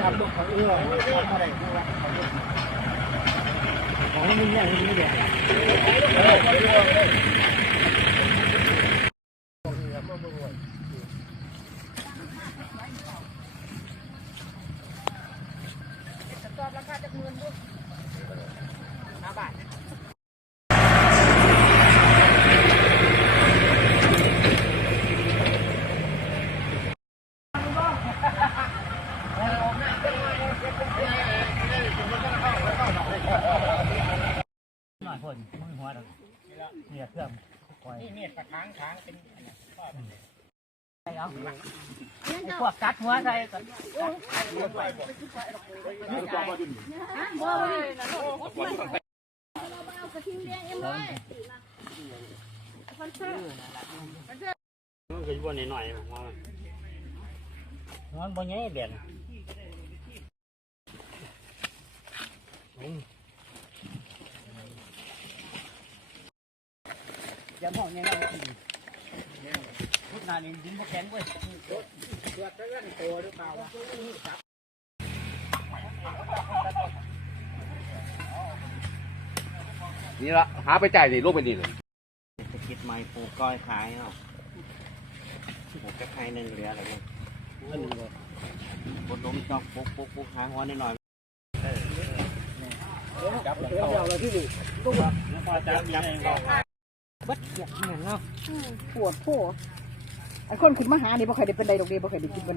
จับของเอื้อทำอะไรของมึงเนี่ยมึงไม่แดงหน่อยพ่ นมือหัวดอกเนี่ยเครื่องคอยนี่เมียดปะค้างค้างเป็นไอ้เอาไอ้พวกกัดหัวใส่ก่อนมันก็อยู่บนหน่อยๆผมว่านอนบ่ใหญ่เด่น อย่ามองยังไงพุทธนานี่ดินบ่แข็งเว้ยตัวเตื้อนโตหรือเปล่าวะนี่ละหาไปจ่ายในรูปเป็นดีเลยจะคิดไม้ปลูกก้อยขายเนาะปลูกกระไข่ในเรืออะไรเงี้ยบนล้มจอกปุ๊กปุ๊กปุ๊กหาหัวนิดหน่อยจับเดี๋ยวเราที่นี่พอจับจับ บัดเกียดเหมือนเนาะปวดโผไอ้คนคุณมาหานี่บ่เคยได้เป็นใดดอกเดียบ่เคยได้กินกัน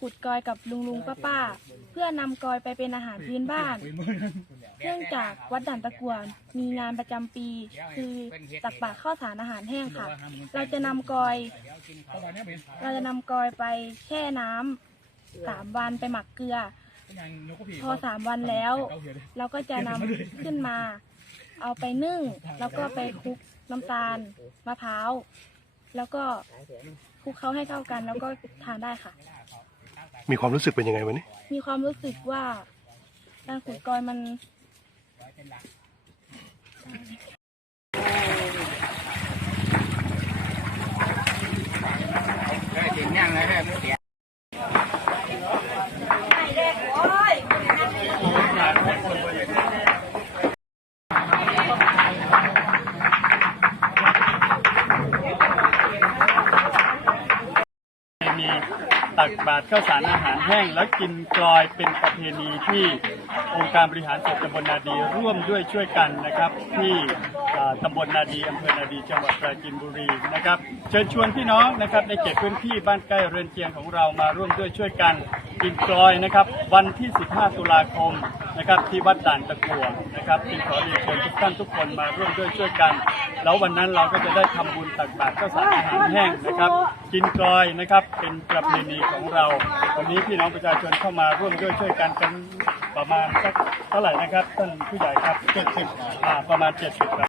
ขุดกอยกับลุงลุงป้าป้าเพื่อนำกอยไปเป็นอาหารพื้นบ้าน เนื่องจากวัดด่านตะกวนมีงานประจำปี คือตักบาตรข้าวสารอาหารแห้งค่ะ เราจะนำกอย เราจะนำกอยไปแช่น้ำสามวันไปหมักเกลือ พอสามวันแล้ว เราก็จะนำขึ้นมา เอาไปนึ่ง แล้วก็ไปคลุกน้ำตาลมะพร้าวแล้วก็คลุกเขาให้เข้ากันแล้วก็ทานได้ค่ะ มีความรู้สึกเป็นยังไงวันนี้ มีความรู้สึกว่าการขุดกอยมันมี ตักบาตรข้าวสารอาหารแห้ง และกินกลอยเป็นประเพณีที่องค์การบริหารส่วนตำบลนาดีร่วมด้วยช่วยกันนะครับ ที่ตำบลนาดีอำเภอนาดีจังหวัดปราจีนบุรีนะครับ เชิญชวนพี่น้องนะครับในเขตพื้นที่บ้านใกล้เรือนเคียงของเรามาร่วมด้วยช่วยกันกินกลอยนะครับ วันที่ 15 ตุลาคม นะครับที่วัดด่านตะกัวนะครับจึงขอเรียนเชิญทุกท่านทุกคนมาร่วมด้วยช่วยกัน แล้ววันนั้นเราก็จะได้ทำบุญตักบาตรข้าวสารอาหารแห้งนะครับ กินกลอยนะครับเป็นประเพณีของเรา วันนี้พี่น้องประชาชนเข้ามาร่วมด้วยช่วยกันกันประมาณสักเท่าไหร่นะครับท่านผู้ใหญ่ครับ70อ่าประมาณ 70ครับ